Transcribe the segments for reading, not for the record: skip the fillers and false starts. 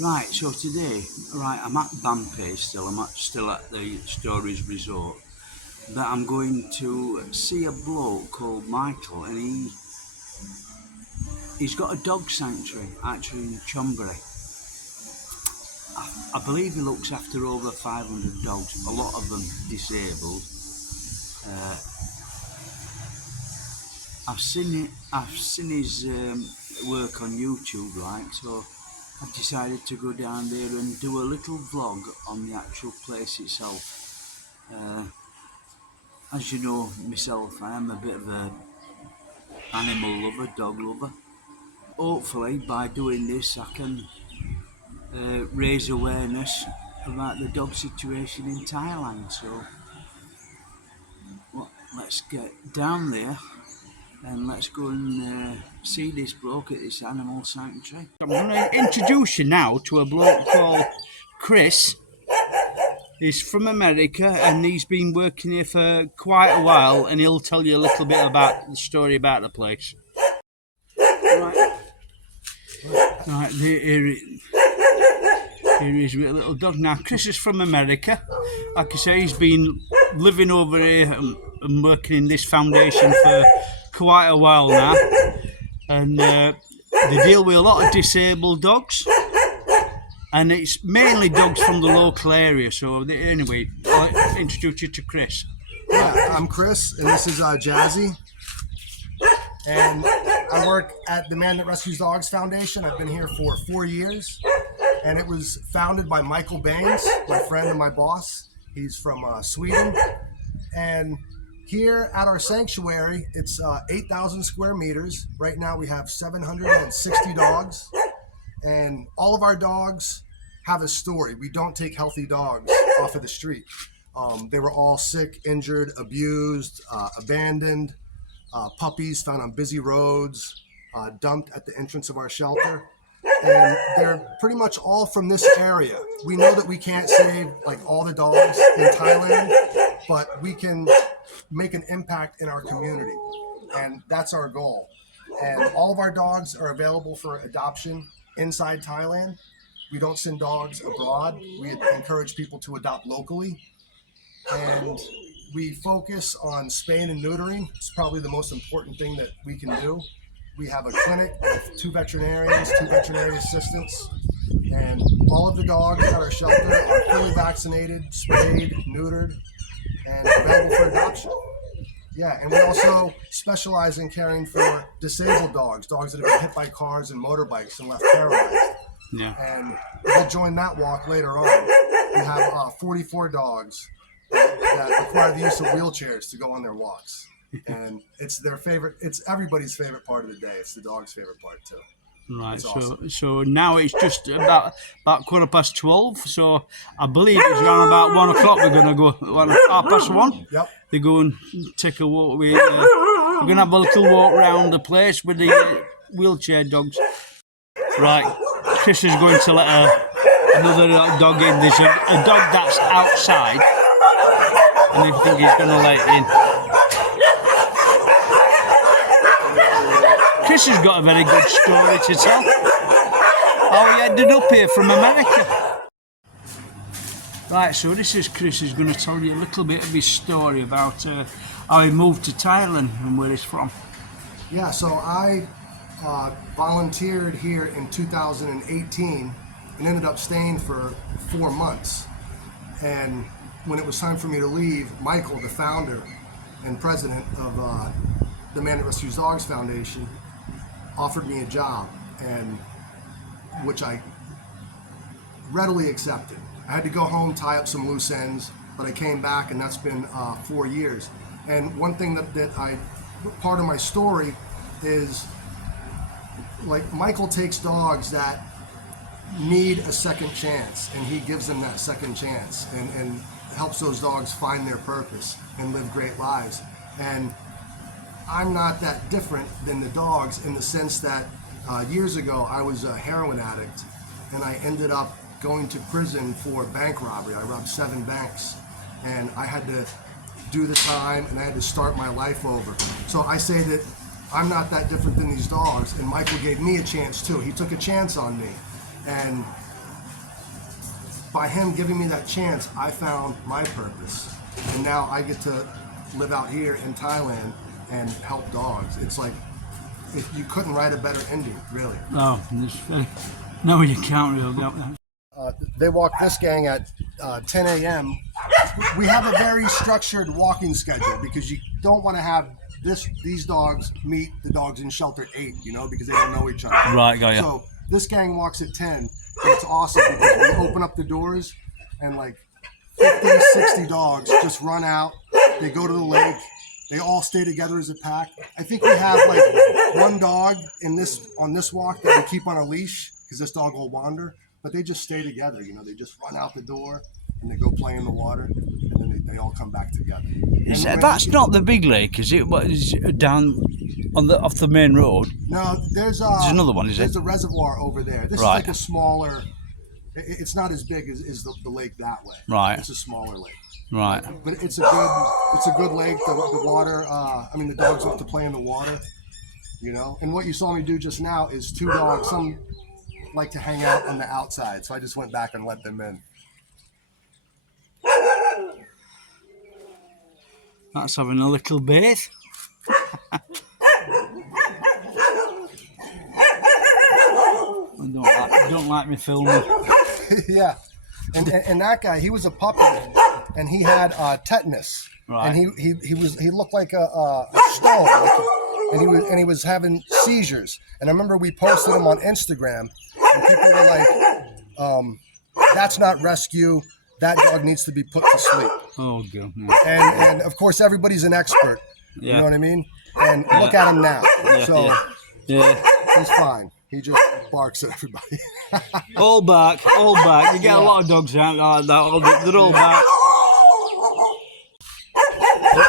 Right, so today, right, I'm at Bampay still. Still at the Stories Resort, but I'm going to see a bloke called Michael, and he's got a dog sanctuary actually in Chonburi. I believe he looks after over 500 dogs, a lot of them disabled. Uh, I've seen his work on YouTube, like so. I've decided to go down there and do a little vlog on the actual place itself. Uh, as you know myself, I am a bit of a animal lover, dog lover. Hopefully, by doing this, I can raise awareness about the dog situation in Thailand. So, well, let's get down there and let's go and see this bloke at this animal sanctuary. I'm going to introduce you now to a bloke called Chris. He's from America and he's been working here for quite a while, and he'll tell you a little bit about the story about the place. Right, here is with a little dog. Now, Chris is from America. Like I say, he's been living over here and working in this foundation for quite a while now. And they deal with a lot of disabled dogs. And it's mainly dogs from the local area. So anyway, I'll introduce you to Chris. Yeah, I'm Chris, and this is Jazzy. And I work at the Man That Rescues Dogs Foundation. I've been here for 4 years. And it was founded by Michael Baines, my friend and my boss. He's from Sweden. And here at our sanctuary, it's 8,000 square meters. Right now we have 760 dogs. And all of our dogs have a story. We don't take healthy dogs off of the street. They were all sick, injured, abused, abandoned, puppies found on busy roads, dumped at the entrance of our shelter. And they're pretty much all from this area. We know that we can't save like all the dogs in Thailand, but we can make an impact in our community. And that's our goal. And all of our dogs are available for adoption inside Thailand. We don't send dogs abroad. We encourage people to adopt locally. And we focus on spaying and neutering. It's probably the most important thing that we can do. We have a clinic with 2 veterinarians, 2 veterinary assistants, and all of the dogs at our shelter are fully vaccinated, spayed, neutered, and available for adoption. Yeah, and we also specialize in caring for disabled dogs that have been hit by cars and motorbikes and left paralyzed. Yeah. And we'll join that walk later on. We have 44 dogs that require the use of wheelchairs to go on their walks. And it's their favorite, it's everybody's favorite part of the day. It's the dog's favorite part too. Right, It's awesome. so now it's just about 12:15. So I believe it's around about 1 o'clock. We're going to go 1:30. Yep. They go and take a walk. We're going to have a little walk around the place with the wheelchair dogs. Right, Chris is going to let another dog in. There's a dog that's outside, and I think he's going to let it in. Chris has got a very good story to tell. How he ended up here from America. Right, so this is Chris is going to tell you a little bit of his story about how he moved to Thailand and where he's from. Yeah, so I volunteered here in 2018 and ended up staying for 4 months. And when it was time for me to leave, Michael, the founder and president of the Man That Rescues Dogs Foundation, offered me a job, and which I readily accepted. I had to go home, tie up some loose ends, but I came back, and that's been 4 years. And one thing part of my story is, like, Michael takes dogs that need a second chance, and he gives them that second chance, and helps those dogs find their purpose and live great lives. And I'm not that different than the dogs in the sense that years ago I was a heroin addict, and I ended up going to prison for bank robbery. I robbed 7 banks, and I had to do the time, and I had to start my life over. So I say that I'm not that different than these dogs, and Michael gave me a chance too. He took a chance on me, and by him giving me that chance, I found my purpose, and now I get to live out here in Thailand and help dogs. It's like you couldn't write a better ending, really. Oh, no, you can't really. They walk this gang at 10 a.m. We have a very structured walking schedule because you don't want to have these dogs meet the dogs in shelter at 8, you know, because they don't know each other. Right, got you. So this gang walks at 10. And it's awesome because we open up the doors and like 50, 60 dogs just run out. They go to the lake. They all stay together as a pack. I think we have like one dog on this walk that we keep on a leash because this dog will wander. But they just stay together, you know. They just run out the door and they go play in the water, and then they all come back together. That's not the big lake, is it? What is down off the main road? No, there's another one. There's a reservoir over there. This is like a smaller. It's not as big as the lake that way. Right. It's a smaller lake. Right. But it's a good lake. The water. The dogs love to play in the water. You know, and what you saw me do just now is 2 dogs. Some like to hang out on the outside, so I just went back and let them in. That's having a little bathe. I don't like me filming. Yeah, and that guy, he was a puppy, and he had tetanus, right. And he looked like a stone, and he was having seizures. And I remember we posted him on Instagram. And people were like, that's not rescue. That dog needs to be put to sleep. Oh, God. And of course, everybody's an expert. Yeah. You know what I mean? And look at him now. He's fine. He just barks at everybody. All back. You get a lot of dogs out like that. They're all back.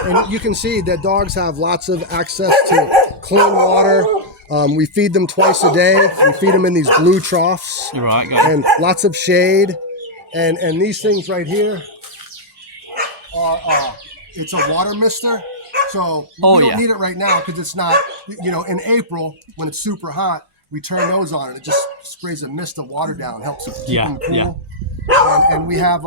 And you can see that dogs have lots of access to clean water. We feed them twice a day. We feed them in these blue troughs. Right, and lots of shade. And these things right here are it's a water mister. So we don't need it right now because it's not, in April when it's super hot, we turn those on and it just sprays a mist of water down, helps keep them cool. And we have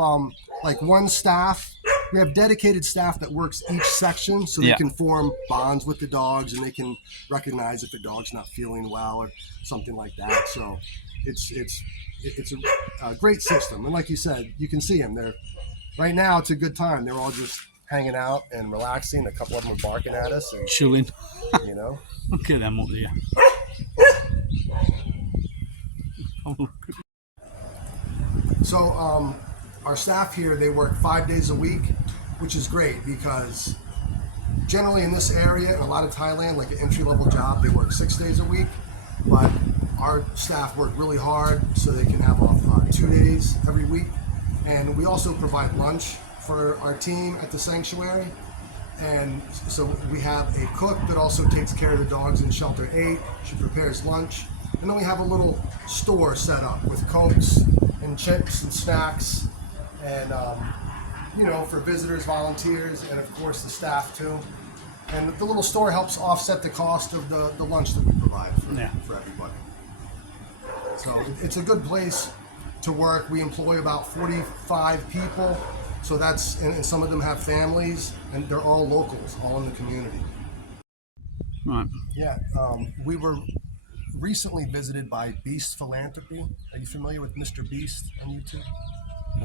like one staff. We have dedicated staff that works each section so they can form bonds with the dogs and they can recognize if the dog's not feeling well or something like that. So it's a great system. And like you said, you can see them. Right now it's a good time. They're all just hanging out and relaxing. A couple of them are barking at us and chilling. Look at them up there. So our staff here, they work 5 days a week, which is great because generally in this area, in a lot of Thailand, like an entry-level job, they work 6 days a week. But our staff work really hard so they can have off 2 days every week. And we also provide lunch for our team at the sanctuary. And so we have a cook that also takes care of the dogs in shelter 8. She prepares lunch. And then we have a little store set up with Cokes and chips and snacks and, for visitors, volunteers, and of course the staff too. And the little store helps offset the cost of the lunch that we provide for everybody. So it's a good place to work. We employ about 45 people. So and some of them have families, and they're all locals, all in the community. Right. Yeah, we were recently visited by Beast Philanthropy. Are you familiar with Mr. Beast on YouTube?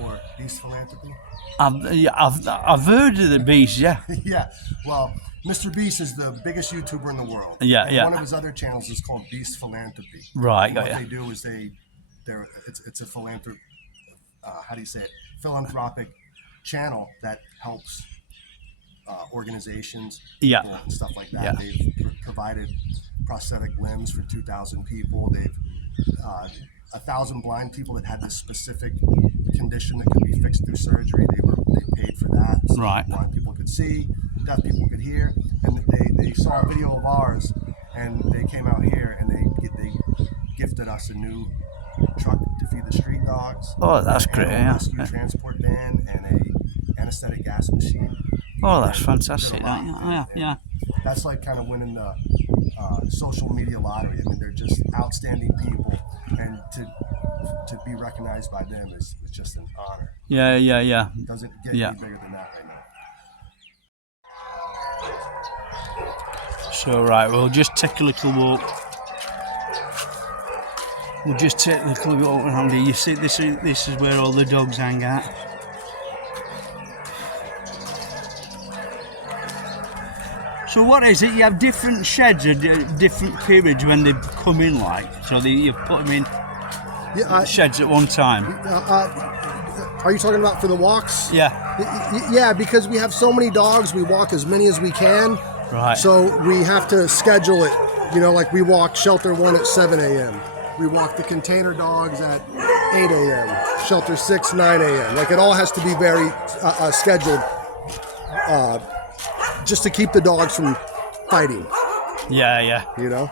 Or Beast Philanthropy? I've heard of the Beast, yeah. Yeah, well, Mr. Beast is the biggest YouTuber in the world. Yeah, yeah. One of his other channels is called Beast Philanthropy. Right, What they do is it's a philanthropic channel that helps organizations, people, and stuff like that. Yeah. They've provided prosthetic limbs for 2,000 people. They've 1,000 blind people that had this specific condition that could be fixed through surgery. They paid for that. So right. Blind people could see, deaf people could hear, and they saw a video of ours, and they came out here and they gifted us a new truck to feed the street dogs. Oh, that's great! Rescue transport van and a anesthetic gas machine. Oh, that's fantastic! Yeah. That's like kind of winning the social media lottery. I mean, they're just outstanding people, and to be recognized by them is just an honor. Yeah. It doesn't get any bigger than that right now. So right, we'll just take a little walk. We'll just take a little walk around here. You see, this is where all the dogs hang out. So what is it? You have different sheds at different periods when they come in, like, so you put them in sheds at one time. Are you talking about for the walks? Yeah. Yeah, because we have so many dogs, we walk as many as we can. Right. So we have to schedule it. You know, like we walk shelter 1 at 7 a.m. We walk the container dogs at 8 a.m. Shelter 6, 9 a.m. Like it all has to be very scheduled, just to keep the dogs from fighting. Yeah. You know.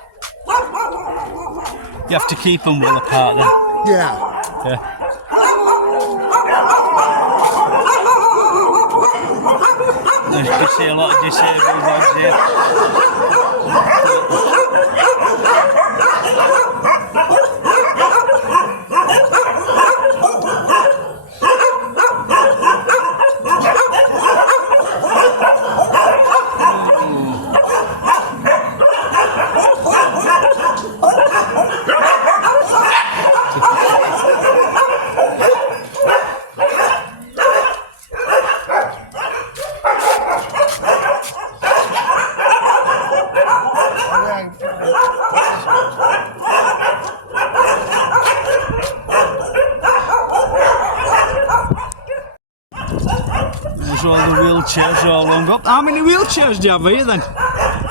You have to keep them well apart then. Yeah. You can see a lot of disabled dogs here. There's all the wheelchairs all hung up. How many wheelchairs do you have here then?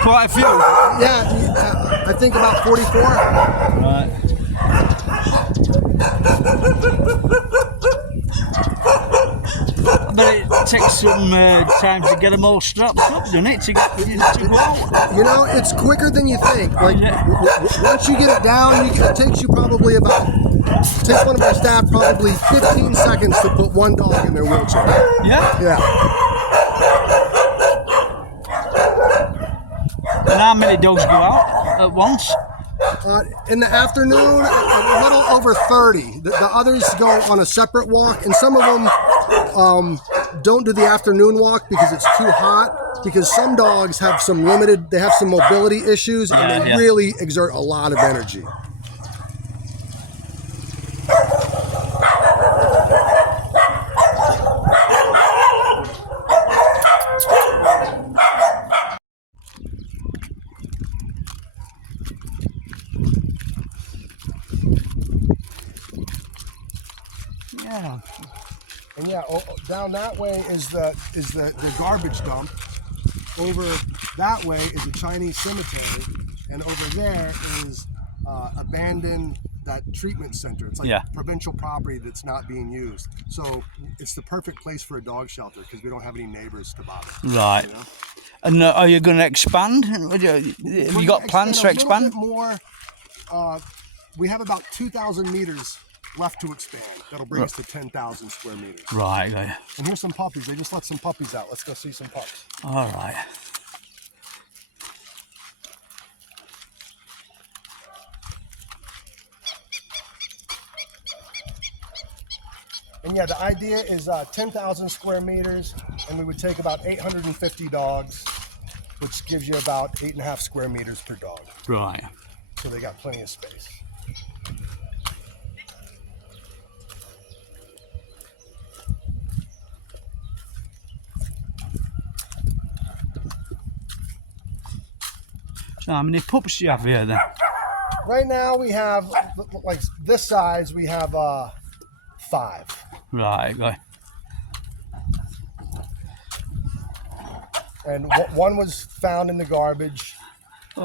Quite a few. Yeah, I think about 44. Right. But it takes some time to get them all strapped up, doesn't it? To go. You know, it's quicker than you think. Like once you get it down, it takes you probably takes one of my staff probably 15 seconds to put one dog in their wheelchair. Yeah? Yeah. And how many dogs go out at once? In the afternoon, a little over 30. The others go on a separate walk, and some of them don't do the afternoon walk because it's too hot, because some dogs have some mobility issues, and they really exert a lot of energy. Yeah. And down that way is the garbage dump. Over that way is a Chinese cemetery, and over there is abandoned that treatment center. It's like provincial property that's not being used. So it's the perfect place for a dog shelter because we don't have any neighbors to bother. Right. You know? And are you going to expand? Have you got plans to expand? A little bit more. We have about 2,000 meters left to expand. That'll bring us to 10,000 square meters. Right. And here's some puppies. They just let some puppies out. Let's go see some pups. All right. And yeah, the idea is 10,000 square meters, and we would take about 850 dogs, which gives you about 8.5 square meters per dog. Right. So they got plenty of space. So how many pups do you have here then? Right now we have, like this size, we have 5. Right, go. And one was found in the garbage.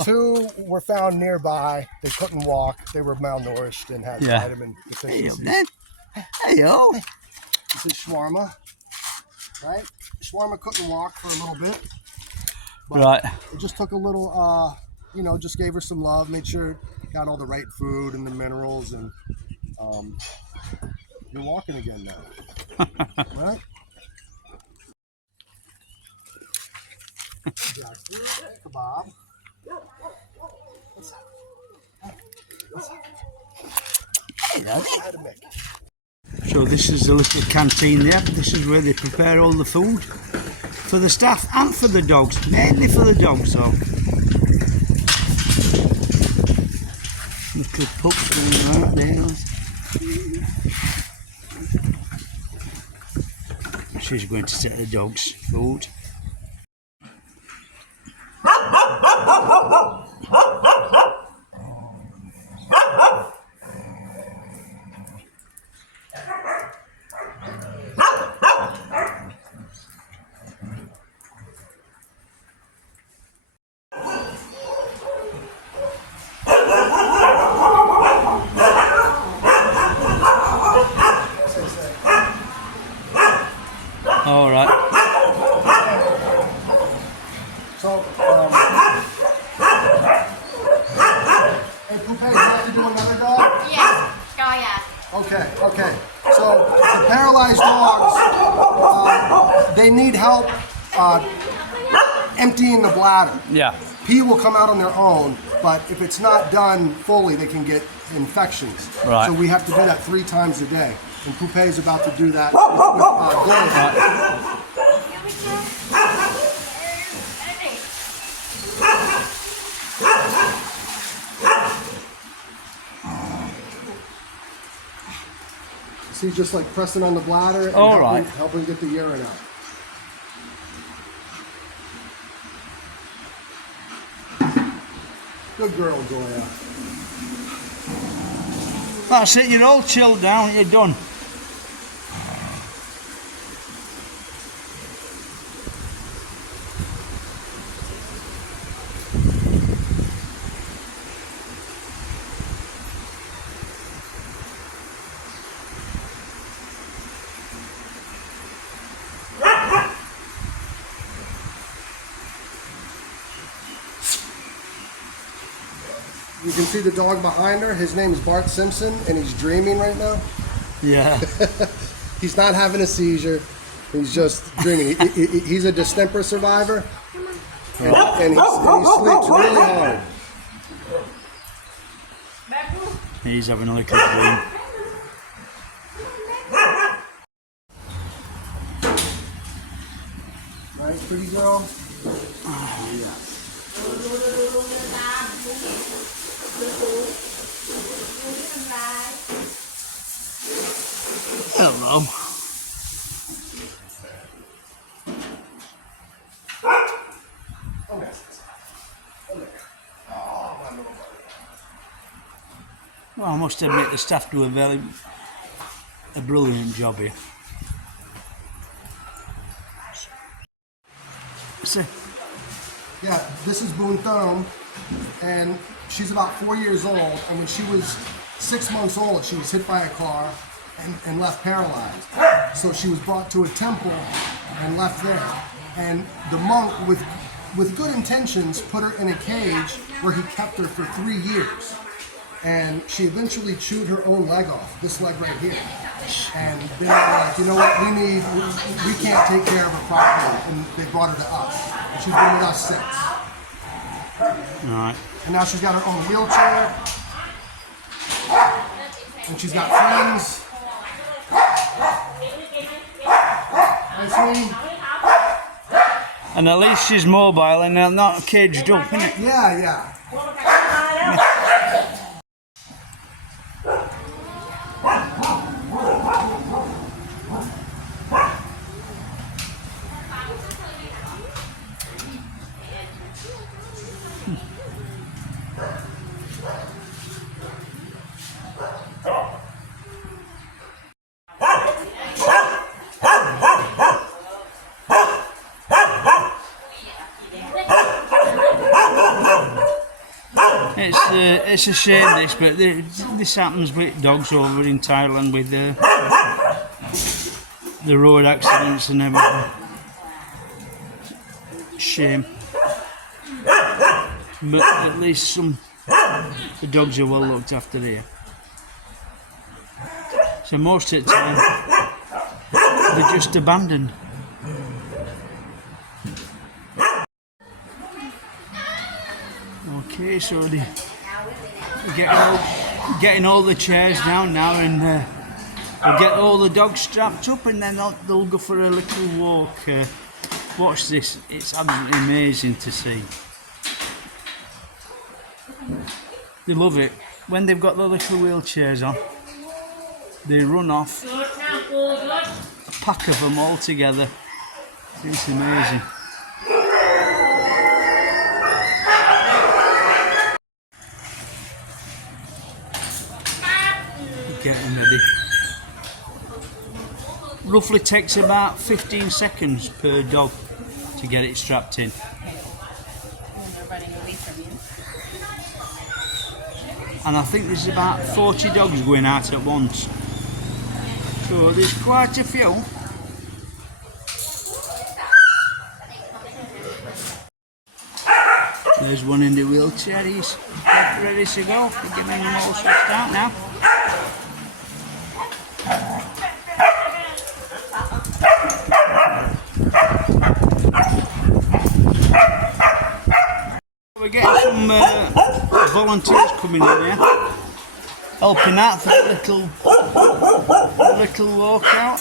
2 were found nearby. They couldn't walk. They were malnourished and had vitamin deficiencies. Hey, yo. This is Shawarma, right? Shawarma couldn't walk for a little bit. But it just took a little, just gave her some love, made sure it got all the right food and the minerals, and you're walking again now, right? Kebab. So this is a little canteen there. This is where they prepare all the food for the staff and for the dogs, mainly for the dogs though. Little pups going right there. She's going to set the dogs food. All right. So, hey, Poupée, you have to do another dog? Yes, go yeah. Okay, okay. So, the paralyzed dogs, they need help emptying the bladder. Yeah. Pee will come out on their own, but if it's not done fully, they can get infections. Right. So we have to do that 3 times a day. And Poupée is about to do that with Gold. See, just like pressing on the bladder and helping get the urine out. Good girl, Joya. That's it, you're all chilled down, you're done. You can see the dog behind her. His name is Bart Simpson, and he's dreaming right now. Yeah. He's not having a seizure. He's just dreaming. He's a distemper survivor, and he sleeps really hard. He's having a little dream. Right, pretty girl? Yeah. Hello. Well, I must admit the staff do a brilliant job here. So, Yeah, this is Boon Thome, and she's about 4 years old, and when she was 6 months old, she was hit by a car and left paralyzed. So she was brought to a temple and left there. And the monk, with good intentions, put her in a cage where he kept her for 3 years. And she eventually chewed her own leg off, this leg right here. And they were like, you know what, we can't take care of her properly. And they brought her to us. And she's been with us since. alright. And now she's got her own wheelchair. And she's got friends. Hi, sweetie. And at least she's mobile and not caged up, innit? Yeah, yeah. It's a shame this, but this happens with dogs over in Thailand with the road accidents and everything. Shame. But at least the dogs are well looked after here. So most of the time they're just abandoned. Okay, so they get out. getting all the chairs down now, and we'll get all the dogs strapped up, and then they'll go for a little walk. Watch this, it's absolutely amazing to see. They love it. When they've got the little wheelchairs on, they run off, a pack of them all together. It's amazing. Getting ready. Roughly takes about 15 seconds per dog to get it strapped in. And I think there's about 40 dogs going out at once. So there's quite a few. There's one in the wheelchair, he's ready to go. We're getting them all switched out now. We're getting some volunteers coming in here, helping out for a little walkout.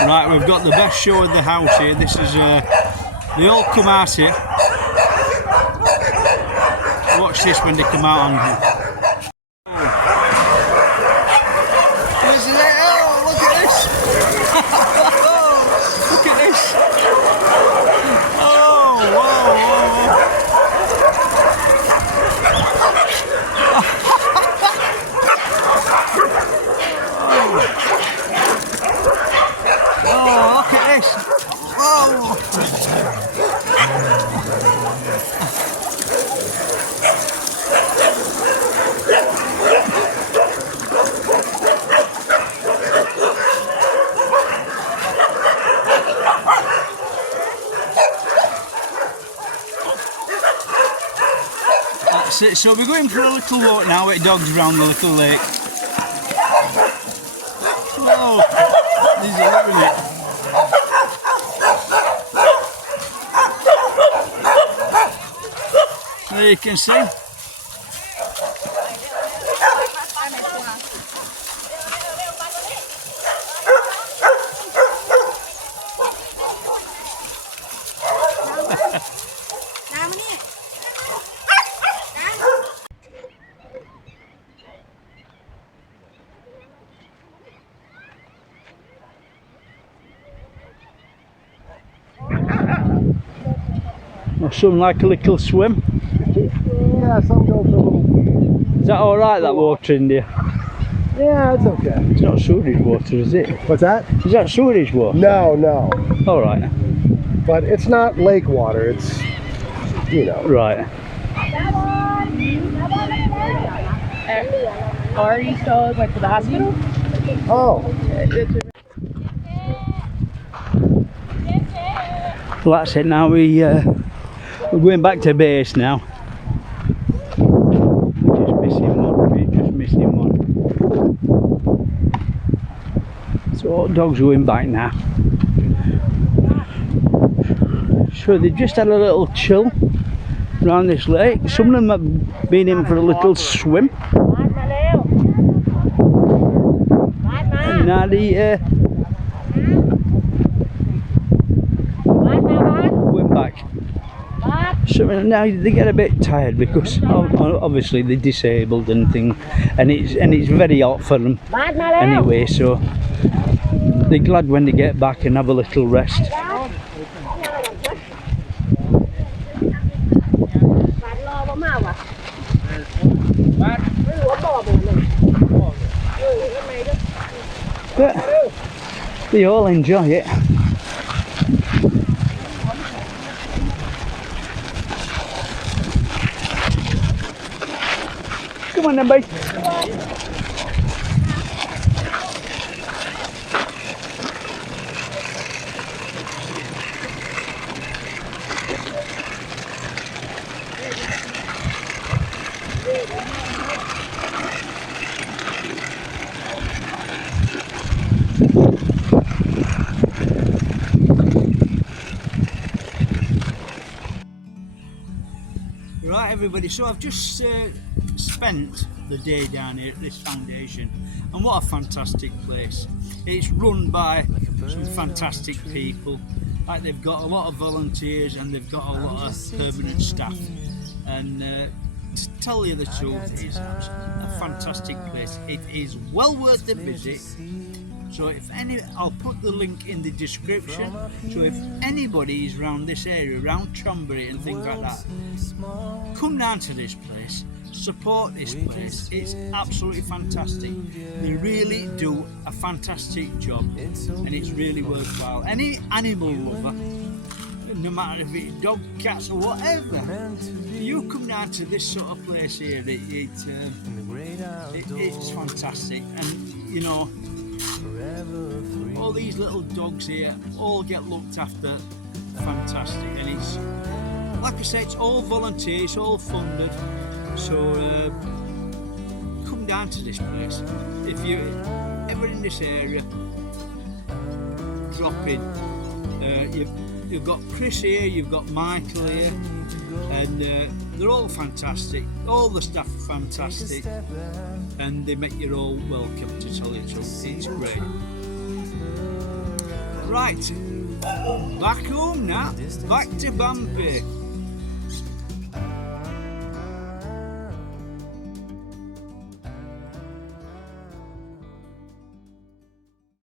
Right, we've got the best show in the house here. This is, they all come out here. Watch this when they come out on here. Isn't it? Oh, look at this! Look at this! Oh, whoa, look at this! Whoa! That's it. So we're going for a little walk now with dogs around the little lake. Whoa! These are loving it. There you can see. Something like a little swim. Yeah, some go for a little. Is that alright, that water in there? Yeah, it's okay. It's not sewage water, is it? What's that? Is that sewage water? No, no. Alright. But it's not lake water, it's, you know. Right. Are you still went to the hospital? Oh. Well, that's it now. We're going back to base now. We're just missing one. So all dogs going back now. So they've just had a little chill around this lake. Some of them have been in for a little swim. And now they going back. So now they get a bit tired because obviously they're disabled and things, and it's very hot for them anyway. So they're glad when they get back and have a little rest. but they all enjoy it. Come on then, babe. Right everybody, so I've just spent the day down here at this foundation, and what a fantastic place. It's run by some fantastic people, like they've got a lot of volunteers and they've got a lot of permanent staff, and to tell you the truth, it's a fantastic place. It is well worth the visit. So I'll put the link in the description, so if anybody is around this area, around Chonburi and things like that, come down to this place, support this place. It's absolutely fantastic. They really do a fantastic job, and it's really worthwhile. Any animal lover, no matter if it's dog, cats or whatever, you come down to this sort of place here, it's fantastic. And you know, all these little dogs here all get looked after fantastic, and it's like I say, it's all volunteer, it's all funded. So come down to this place if you're ever in this area. Drop in. You've got Chris here, you've got Michael here, and they're all fantastic. All the staff are fantastic, and they make you all welcome, to tell you the truth. It's great. Right, back home now, back to Bampi.